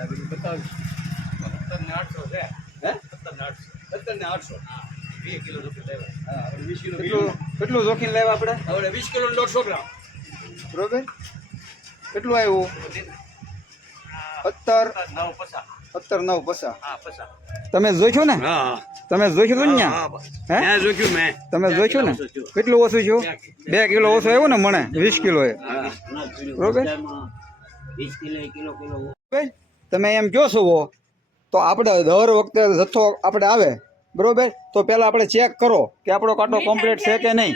આ બધું બતાવીશ. સત્તરને આઠસો છે? હે? સત્તરને આઠસો. સત્તર આઠસો. વીસ કિલો રૂપિયા લેવાય. હા વીસ કિલો કેટલું? કેટલું જોખીને લેવા આપણે? હવે વીસ કિલો દોઢસો ગ્રામ. બરોબર? કેટલું આવ્યું? સત્તર. નવ પચાસ. સત્તર નવ પસા હા તમે જોઈશું ને? હા તમે જોઈશું ને હે મેં જોયું મેં. તમે જોઈશું ને? ઓછું થયું. કેટલું ઓછું છું બે કિલો. ઓછું આવ્યું ને મને વીસ કિલો એ બરોબર? વીસ કિલો કિલો કિલો? તમે એમ કહો છો તો આપણે દર વખતે જથ્થો આપણે આવે બરોબર? તો પહેલા આપણે ચેક કરો કે આપણો કાંટો કમ્પ્લીટ છે કે નહીં.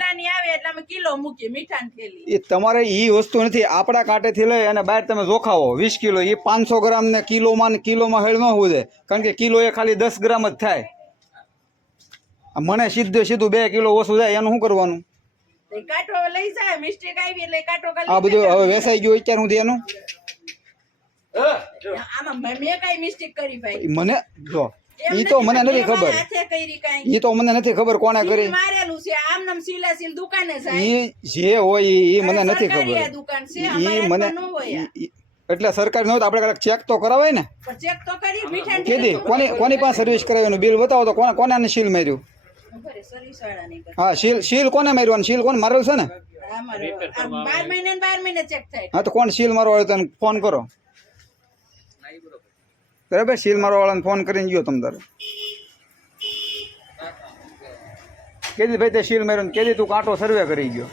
એ તમારે એ વસ્તુ નથી આપણા કાંટેથી લઈ અને બહાર તમે જોખાવો. વીસ કિલો એ પાંચસો ગ્રામ ને કિલોમાં ને કિલોમાં હેળ ન હોવું જોઈએ કારણ કે કિલો એ ખાલી દસ ગ્રામ જ થાય. મને સીધે સીધું બે કિલો ઓછું જાય એનું શું કરવાનું? આ બધું હવે વેસાઈ ગયું અત્યાર સુધી એનું? આમાં મેં મેં કઈ મિસ્ટેક કરી ભાઈ. મને જો. એ તો મને નથી ખબર. એ તો મને નથી ખબર કોણે કરી. મારેલું છે. આમ નામ સીલા સીલ દુકાને જાય. એ જે હોય એ મને નથી ખબર. દુકાન છે. ઈ મને. એટલે સરકારી નો આપણે કદાચ ચેક તો કરાવાય ને? ચેક તો કરી મીઠાની કીધી કોની કોની પાસે સર્વિસ કરાવ્યું? બિલ બતાવો તો કોને કોને સીલ માર્યું. હા સીલ સીલ કોને માર્યું? અને સીલ કોને મારેલ છે ને? બાર મહિને બાર મહિને ચેક થાય. હા તો કોણ સીલ મારવા આવ્યો તને ફોન કરો. બરાબર? સીલ મારવાવાળાને ફોન કરીને ગયો તમ તારે. કેદી ભાઈ, તે સીલ માર્યો કેદી તું કાંટો સર્વે કરી ગયો.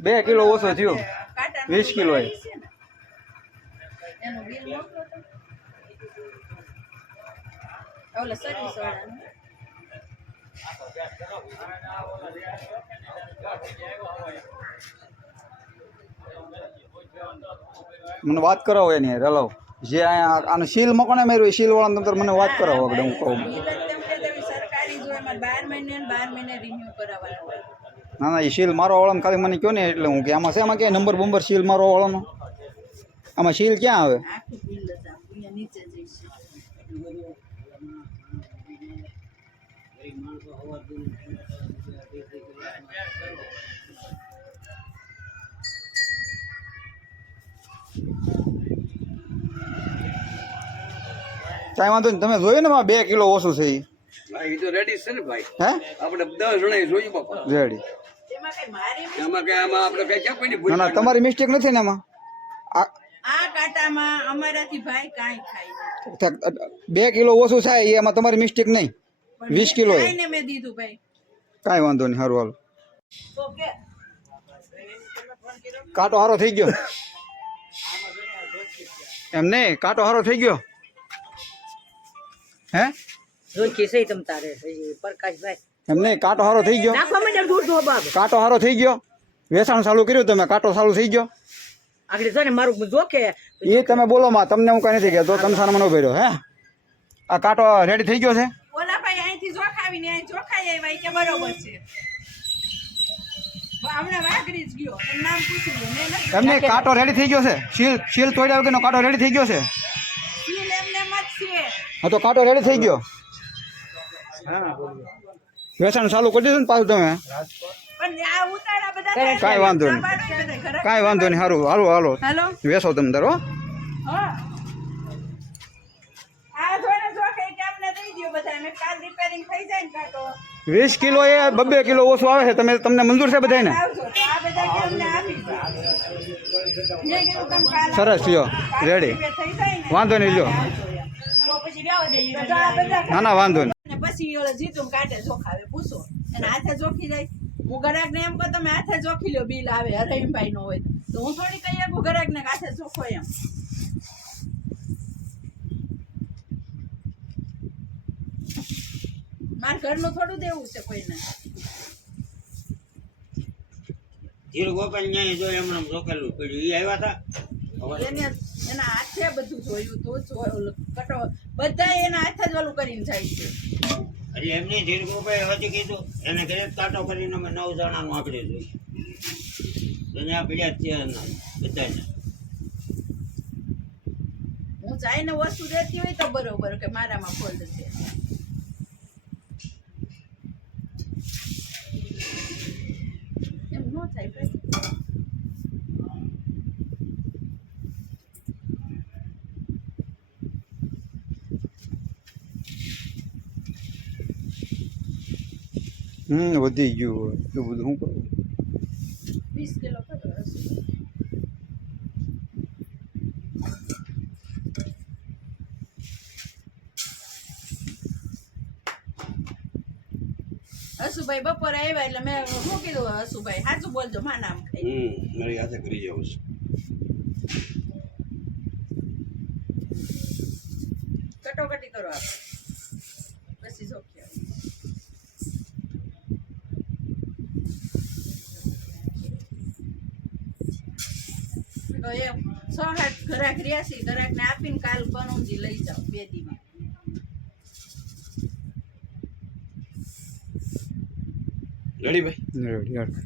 બે કિલો ઓછો થયો. વીસ કિલો એ. છે ને. એનું બિલ મોકલો તો. ઓલા સરીસવાળાનું. મને વાત કરાવો એની હલાવો જે અહીંયા આનું સીલ મકોને મેર્યું સીલ વાળાને તમે મને વાત કરાવો આગળ હું કહું. ને ના એ સીલ મારો વાળાને ખાલી મને કહો ને એટલે હું કે આમાં છે આમાં ક્યાંય નંબર બંબર સીલ મારો વાળાનો આમાં સીલ ક્યાં આવે આખું બિલ જ આમ અહીંયા નીચે જઈશું કાંઈ વાંધો નહીં તમે જોયું ને એમાં બે કિલો ઓછું છે એ તો રેડી છે ને ભાઈ. હે? આપણે દસ જણા જોયું બાપા. રેડી એમાં કઈ મારી એમાં કઈ આમાં આપણે કઈ ક્યાં કોઈની ભૂલ ના તમારી મિસ્ટેક નથી ને એમાં આ આ કાંટામાં અમારાથી ભાઈ કાંઈ ખાય બે કિલો ઓછું થાય એમાં તમારી મિસ્ટેક નહીં. વીસ મેં કિલો એ. ખાઈને મેં દીધું ભાઈ. કાંઈ વાંધો નહીં સારું હાલો તો કે કાંટો હારો થઈ ગયો? એમ નહીં કાંટો હારો થઈ ગયો? હે? જોઈ છે તમ તારે પ્રકાશભાઈ. એમ નહીં કાંટો હારો થઈ ગયો? નાખવા માંડે દૂધ નો બાબ કાંટો હારો થઈ ગયો? વેચાણ ચાલુ કર્યું તમે કાંટો ચાલુ થઈ ગયો? આગળ જો ને મારું જોકે એ તમે બોલો માં તમને હું કઈ નથી કહેતો તમે સામે મને ઊભો રહ્યો હે? આ કાંટો રેડી થઈ ગયો છે? ઓલા ભાઈ અહીં જોખાઈ આવ્યા કે બરોબર છે. એમને કાંટો રેડી થઈ ગયો છે? શીલ શીલ તોડ્યા વગરનો કાંટો રેડી થઈ ગયો છે? હા તો કાંટો રેડી થઈ ગયો? વેચાણ ચાલુ કરી દીધું ને પાછું તમે? પણ આ ઉતારા બધા થાય કાંઈ વાંધો નહીં. કાંઈ વાંધો નહીં સારું હાલો હાલો. વેસો તમે તારો હા આ જોઈને જોખે કે અમને રિપેરિંગ થઈ જાય ને વીસ કિલો એ બબ્બે કિલો ઓછું આવે છે. તમે તમને મંજૂર છે બધાને સરસ લ્યો. રેડી રિપેર થઈ જાય ને. વાંધો નહીં લ્યો. ના ના વાંધો નહીં. પછી જીતું કાંટે જોખાવે પૂછો. અને હાથે જોખી જાય હું ગરાકને એમ કહો તમે હાથે જોખી લો બિલ આવે હરહીમભાઈ નો હોય તો. હું થોડી કહીએ આપું ગરાક ને હાથે જોખો એમ. મારા ઘરનું થોડું દેવું છે કોઈને. ધીર ગોપાલ ન્યાય જો એમને રોકેલું પડ્યું. એ આવ્યા હતા એને એના હાથે બધું જોયું તો કટો બધા એના હાથે જ ઓલું કરીને જાય છે. અરે એમની ધીર ગોપાએ હજી કીધું એને ઘરે કાંટો કરીને અમે નવ જણાનું આંકડે જોઈ. ત્યાં પડ્યા એના બધાને હું જઈને વસ્તુ રહેતી હોય તો બરોબર કે મારામાં ફોલ્ડ છે. હમ વધી ગયું હોય બધું શું કરવું વીસ કિલો. હસુભાઈ બપોરે આવ્યા એટલે મેં શું કીધું હસુભાઈ સાચું બોલજો માં નામ ખાઈ હમ મારી હાથે કરી જાવ છું. કટોકટી કરો આપણે પછી આવે. તો સાત હાથ ઘરાક રહ્યા છે ઘરાક ને આપીને કાલ પનોજી લઈ જાઓ બે દીમાં રેડી ભાઈ રેડી.